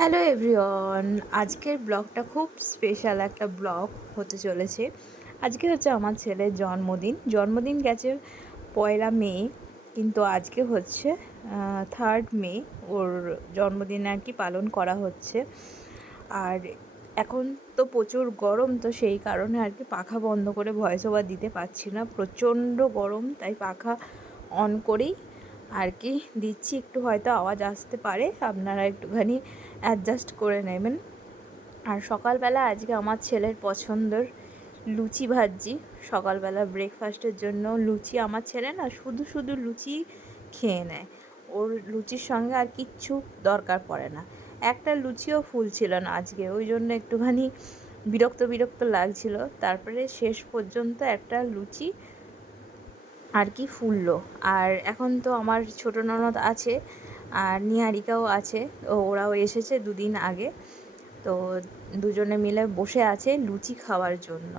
Hello everyone, আজকের ব্লগটা খুব স্পেশাল একটা ব্লগ হতে চলেছে। আজকে হচ্ছে আমার ছেলের জন্মদিন গেছে 1 মে, কিন্তু আজকে হচ্ছে 3 মে। ওর জন্মদিন আর কি পালন করা হচ্ছে। আর এখন তো প্রচুর গরম, তো সেই কারণে আর কি পাখা বন্ধ করে ভয়েস ওভার দিতে পারছি না, প্রচণ্ড গরম, তাই পাখা অন করেই আর কি দিচ্ছি। একটু হয়তো আওয়াজ আসতে পারে, আপনারা একটুখানি অ্যাডজাস্ট করে নেবেন। আর সকালবেলা আজকে আমার ছেলের পছন্দের লুচি ভাজি, সকালবেলা ব্রেকফাস্টের জন্য লুচি। আমার ছেলে না শুধু শুধু লুচি খেয়ে নেয়, ওর লুচির সঙ্গে আর কিচ্ছু দরকার পড়ে না। একটা লুচিও ফুল ছিল না আজকে, ওই জন্য একটুখানি বিরক্ত বিরক্ত লাগছিল। তারপরে শেষ পর্যন্ত একটা লুচি আর কি ফুললো। আর এখন তো আমার ছোটো ননদ আছে আর নিহারিকাও আছে, ওরাও এসেছে 2 দিন আগে। তো দুজনে মিলে বসে আছে লুচি খাওয়ার জন্য।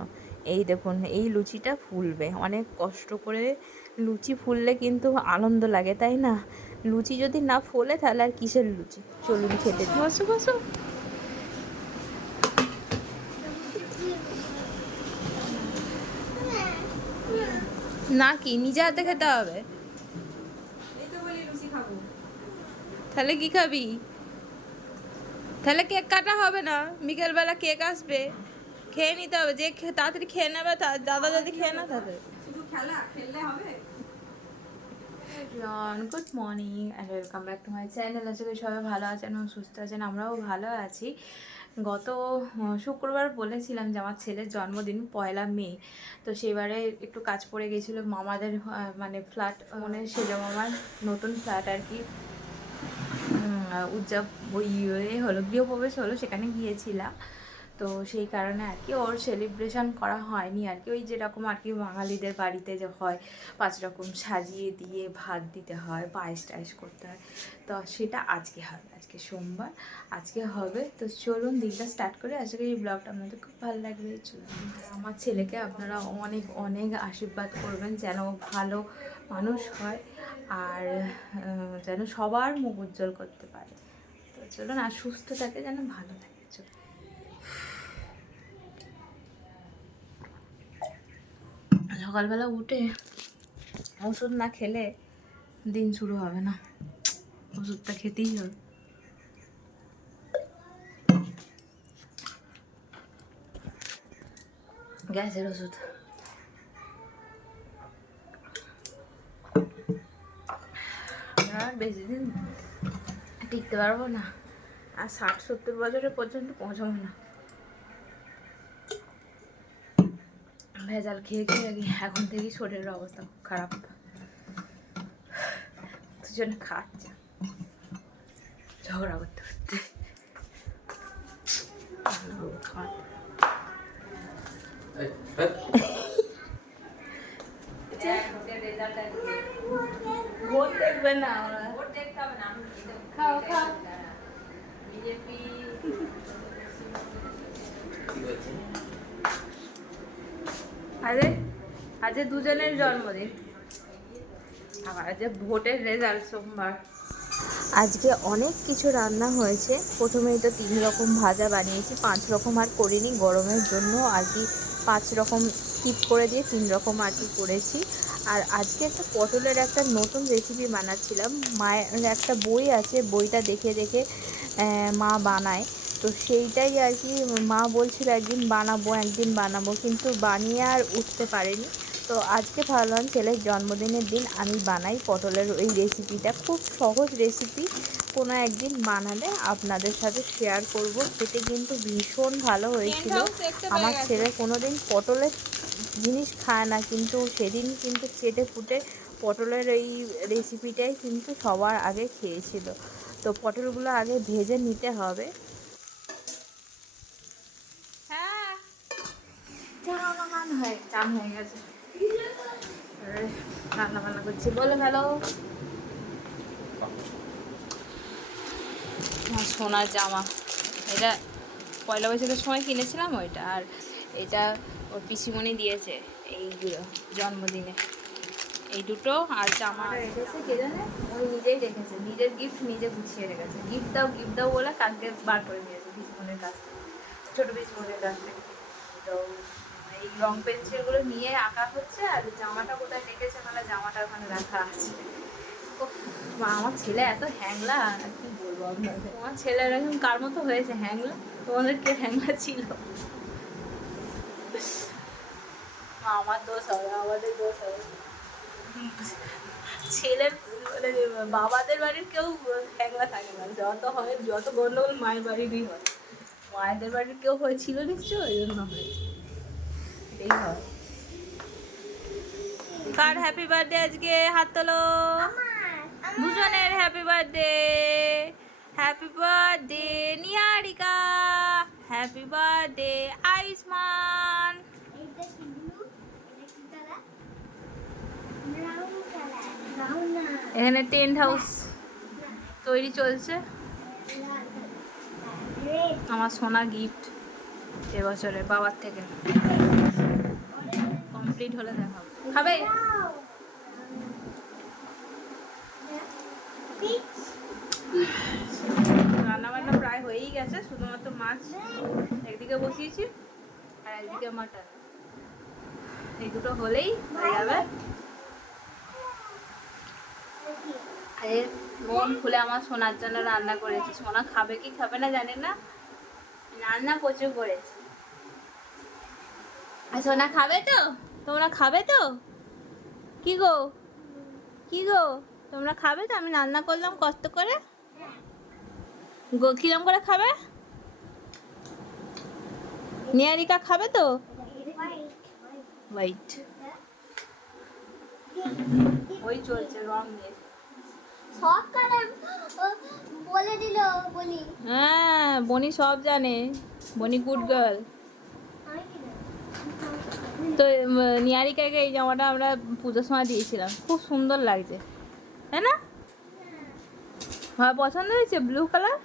এই দেখুন, এই লুচিটা ফুলবে, অনেক কষ্ট করে লুচি ফুললে কিন্তু আনন্দ লাগে, তাই না? লুচি যদি না ফোলে তাহলে আর কিসের লুচি। চলুন খেতে দিই। বসো বসো। না কি নিজে হাতে খেতে হবে? তাহলে কি খাবি? তাহলে কেক কাটা হবে না, বিকেলবেলা কেক আসবে, খেয়ে নিতে হবে। যে তাড়াতাড়ি খেয়ে নেবে, দাদা যদি খেয়ে না তাহলে শুধু খেলা খেললে হবে। Good morning and welcome back to my channel. আশা করি সবাই ভালো আছেন এবং সুস্থ আছেন, আমরাও ভালো আছি। গত শুক্রবার বলেছিলাম যে আমার ছেলের জন্মদিন 1 মে, তো সেবারে একটু কাজ পড়ে গেছিলো মামাদের, মানে ফ্ল্যাট, মানে ছেলে মামার নতুন ফ্ল্যাট আর কি হলো, গৃহপ্রবেশ হলো, সেখানে গিয়েছিলাম। তো সেই কারণে আর কি ওর সেলিব্রেশন করা হয়নি আর কি, ওই যেরকম আর কি বাঙালিদের বাড়িতে যে হয় 5 রকম সাজিয়ে দিয়ে ভাত দিতে হয়, পায়েস টায়েস করতে হয়, তো সেটা আজকে হবে। আজকে সোমবার, আজকে হবে। তো চলুন দিনটা স্টার্ট করে। আজকে এই ব্লগটা আপনাদের খুব ভালো লাগবে। চলুন, আমার ছেলেকে আপনারা অনেক অনেক আশীর্বাদ করবেন যেন ভালো মানুষ হয় আর যেন সবার মুখ উজ্জ্বল করতে পারে। তো চলুন, আর সুস্থ থাকে, যেন ভালো থাকে। চলুন। সকালবেলা উঠে ওষুধ না খেলে দিন শুরু হবে না, ওষুধটা খেতেই হবে। গ্যাসের ওষুধ। আর বেশি দিন টিকতে পারবো না, আর 60-70 বছরের পর্যন্ত পৌঁছাবো না। ভেজাল খেয়ে খেয়ে এখন থেকেই শরীরের অবস্থা খুব খারাপ, দুজনে খাচ্ছে ঝগড়া করতে করতে। ভোট দেখবে না, খাও খাও। বিজেপি আরে আজ দুজনের জন্মদিন, আবার আজ ভোটের রেজাল্ট সোমবার। আজকে অনেক কিছু রান্না হয়েছে। প্রথমেই তো 3 রকম ভাজা বানিয়েছি, 5 রকম আর করিনি গরমের জন্য আর কি, 5 রকম স্কিপ করে দিয়ে 3 রকম আর কি করেছি। আর আজকে একটা পটলের একটা নতুন রেসিপি বানাচ্ছিলাম। মায়ের একটা বই আছে, বইটা দেখে দেখে মা বানায়, তো সেইটাই আর কি মা বলছিল একদিন বানাবো, কিন্তু বানিয়ে আর উঠতে পারেনি। তো আজকে ভাবলাম ছেলের জন্মদিনের দিন আমি বানাই পটলের ওই রেসিপিটা, খুব সহজ রেসিপি, কোনো একদিন বানালে আপনাদের সাথে শেয়ার করব। খেতে কিন্তু ভীষণ ভালো হয়েছিল। আমার ছেলে কোনো দিন পটলের জিনিস খায় না, কিন্তু সেদিন কিন্তু চেটে ফুটে পটলের এই রেসিপিটাই কিন্তু সবার আগে খেয়েছিল। তো পটলগুলো আগে ভেজে নিতে হবে। হ্যাঁ, চান হয়ে গেছে, রান্না বান্না করছি। বলে হ্যালো। সোনার জামা, এটা পয়লা বৈশাখের সময় কিনেছিলাম ওইটা, আর এটা ওর পিসিমণি দিয়েছে এইগুলো জন্মদিনে। এই দুটো আর জামাটা রেখেছে কে জানে, ওই নিজেই রেখেছে, নিজের গিফট নিজে গুছিয়ে রেখেছে। গিফট দাও বলে কালকে বার করে দিয়েছে পিসমনের কাছ থেকে, ছোটো পিসমনের কাছ থেকে। তো এই রং পেন্সিলগুলো নিয়ে আঁকা হচ্ছে, আর জামাটা কোথায় রেখেছে, মানে জামাটা ওখানে রাখা আছে। আমার ছেলে এত হ্যাংলা, কি বলবো আপনাদের। আমার ছেলে এরকম কার মতো হয়েছে হ্যাংলা? তোমাদের কে হ্যাংলা ছিল? আমার দোষ হবে, আমাদের দোষ হবে। ছেলের মানে বাবাদের বাড়ির কেউ হ্যাংলা থাকে না, যত হয় যত গন্ডগোল মায়ের বাড়িরই হয়। মায়েদের বাড়ির কেউ হয়েছিল নিশ্চয়, ওই জন্য হয়েছে, এটাই হয়। কার হ্যাপি বার্থডে আজকে? হাত তোলো দুজনের। Happy birthday, happy birthday Niyarika, happy birthday Ayushman. এখানে টেন্ট হাউস তৈরি চলছে। আমার সোনা গিফট এবছরে বাবার থেকে, কমপ্লিট হলে দেখাবো। খাবে? রান্নাবান্না প্রায় হয়েই গেছে, শুধুমাত্র মাছ একদিকে বসিয়েছি আর একদিকে মাটন। এই দুটো হলেই হয়ে যাবে। আরে মন খুলে আমার সোনার জন্য রান্না করেছি। সোনা খাবে কি খাবে না জানি না, রান্না প্রচুর করেছি। আর সোনা খাবে তো? তোমরা খাবে তো? কি গো তোমরা খাবে তো? আমি রান্না করলাম কষ্ট করে। কিরম করে খাবে? নিয়ারিকা খাবে তো? হোয়াইট ওই চলছে রং নিয়ে। সব কালার বলে দিল বনি। হ্যাঁ বনি সব জানে, বনি গুড গার্ল। তো নিয়ারিকাকে এই জামাটা আমরা পুজোর সময় দিয়েছিলাম, খুব সুন্দর লাগছে, তাই না? হ্যাঁ পছন্দ হয়েছে ব্লু কালার।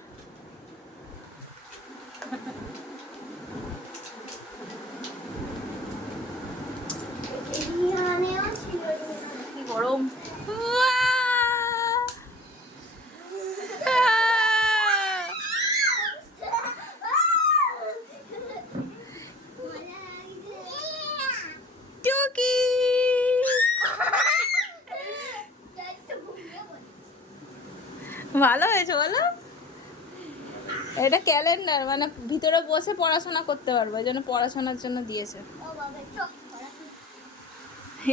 কি গরম! টুকি ভালো হয়েছে বলো? এটা ক্যালেন্ডার, মানে ভিতরে বসে পড়াশোনা করতে পারবো, এই জন্য পড়াশোনার জন্য দিয়েছে।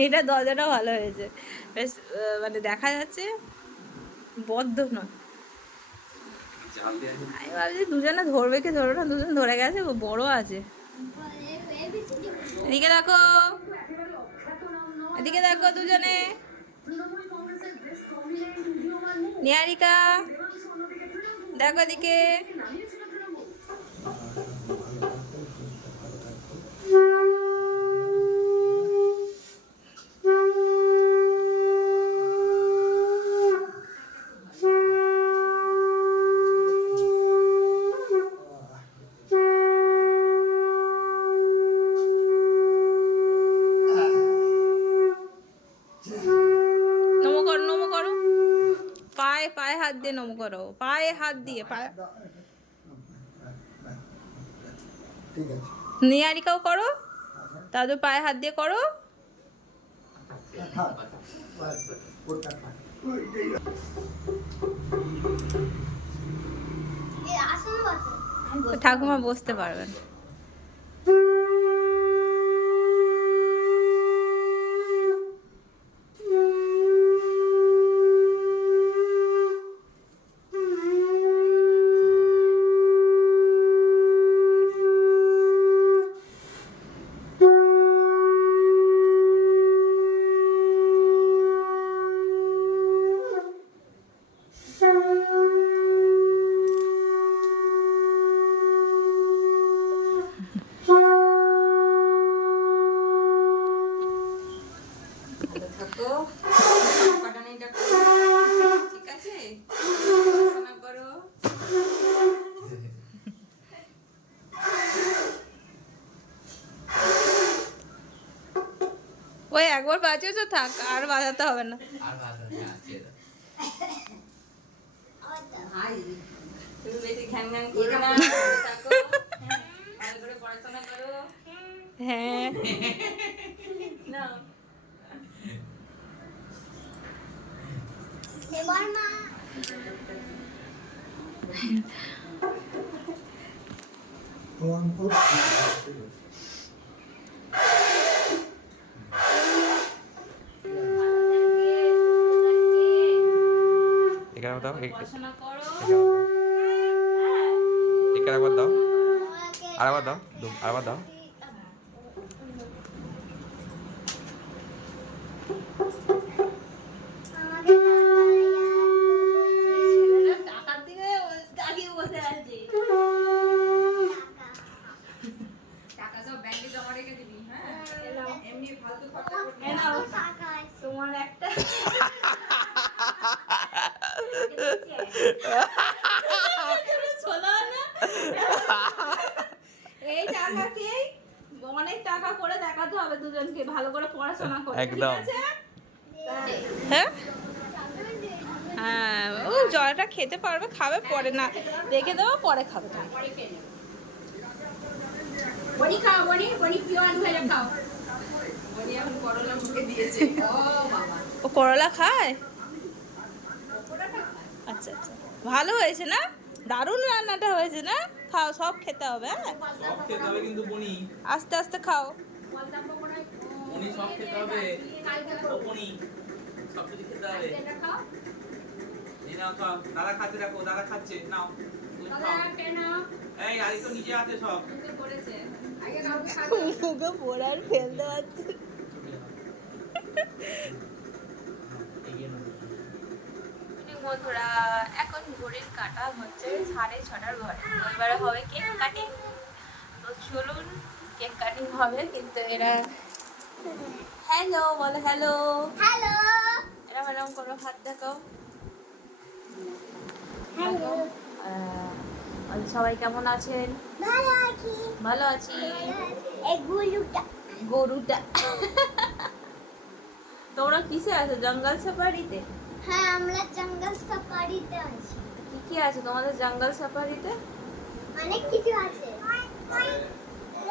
এটা দরজাটা ভালো হয়েছে, বেশ মানে দেখা যাচ্ছে বদ্ধ নয়। আমি ভাবছি দুজনে ধরবে কি ধরবে না, দুজন ধরে গেছে, বড় আছে। এদিকে দেখো, এদিকে দেখো দুজনে। নিয়ারিকা দেখো এদিকে। নমো করো, পায়ে হাত দিয়ে নমো করো, পায়ে হাত দিয়ে। নিয়ারিকাও করো, তাদের পায়ে হাত দিয়ে করো। ঠাকুমা বসতে পারবেন। একবার বাজিয়েছো থাক, আর বাজাতে হবে না। আর বাধা নেই, আছে তো। তুমি বেশি ঘ্যাং ঘ্যাং করো না, থাকো, ভালো করে পড়াশোনা করো। হ্যাঁ না এবার মা এখানে দাও, পড়াশোনা করো। এখানে একবার দাও, আমাকে আরেকবার দাও, আরেকবার দাও। আমাকে ছেলেরা টাকার দিকে তাকিয়ে বসে আছে। টাকা সব ব্যাংকে জমা রেখে দিবি, হ্যাঁ? এমনি ফালতু খরচা করবি না। টাকা টাকা আছে। তোমার একটা শোনো না, এই টাকাকেই অনেক টাকা করে দেখাতে হবে দুজনকে, ভালো করে পড়াশোনা করে, ঠিক একদম। আছে? হ্যাঁ হ্যাঁ, ও জলটা খেতে পারবে, খাবে পরে, না রেখে দেবো পরে খাবে তুমি। পরে খেয়ে নেবে। বনি খাও, বনি, বনি প্রিয় আলু ভাজা খাও। বনি এখন করলা মুখে দিয়েছে। ও বাবা, ও করলা খায়? পকোড়াটা খায়। আচ্ছা আচ্ছা, ভালো হয়েছে না? দারুণ রান্নাটা হয়েছে না? খাও, সব খেতে হবে, হ্যাঁ সব খেতে হবে কিন্তু বনি, আস্তে আস্তে খাও। পলতা পকোড়া, বনি সব খেতে হবে। কালকে ও বনি সব কিছু খেতে হবে। এটা খাও। এই নাও খাও, দাদা খাচ্ছে, দেখো দাদা খাচ্ছে, নাও তুমি খাও। দাদা খেয়ে নাও। এই আরে তো নিজে হাতে সব। মুখে পড়েছে। আগে কাউকে খাবে। মুখে পোড়া আর ফেলতে পারছি। বন্ধুরা, এখন ঘড়ির কাটা হচ্ছে 6:30 ঘরে, তো এবারে হবে কেক কাটিং। তো চলুন কেক কাটিং হবে, কিন্তু এরা হ্যালো বলো, হ্যালো হ্যালো এরা ম্যাডাম কোনো হাত দেখাও। হ্যালো সবাই কেমন আছেন? ভালো আছি ভালো আছি। এই গুলুটা গরুটা তোমরা কিসে আছো? জঙ্গল সাফারিতে? হ্যাঁ আমরা জঙ্গল সাফারিতে আছি কি কি আছে তোমাদের জঙ্গল সাফারিতে? অনেক কিছু আছে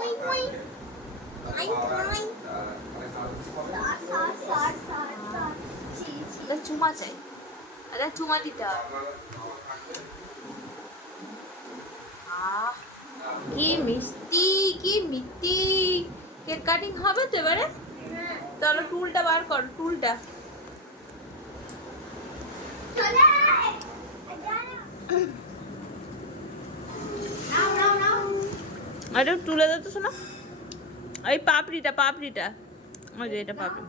ওই ওই আই আই একটা চুমা চাই, একটা চুমা দিতে হবে। আহ কি মিষ্টি, কি মিষ্টি। কেক কাটিং হবে তো এবারে? তাহলে টুলটা বার কর, টুলটা। আরে তুলে দে তো, শোনা এই পাপড়িটা, পাপড়িটা ওই যে এটা পাপড়ি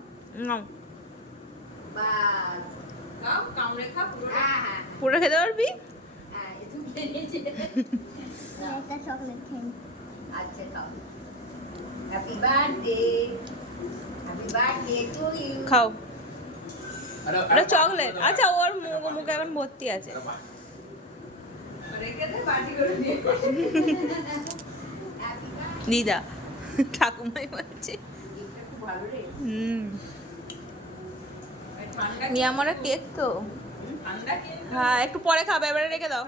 নাও, বাস খাও, কামড়ে খাও পুরোটা। হ্যাঁ হ্যাঁ পুরো খেতে পারবি? হ্যাঁ, একটু খেয়ে নিয়েছে। একটা চকলেট খেয়ে আচ্ছা খাও। Happy birthday, happy birthday to you. খাও, আরে ওটা চকলেট। আচ্ছা, ওর মুখে এখন ভর্তি আছে। রেখে দে, বাটি করে নিয়ে। দিদা ঠাকুমাই বলছে। গিফটটা খুব ভালো রে। নিয়ামরা কেক তো, ঠান্ডা খেয়ে হ্যাঁ একটু পরে খাবে, এবারে রেখে দাও।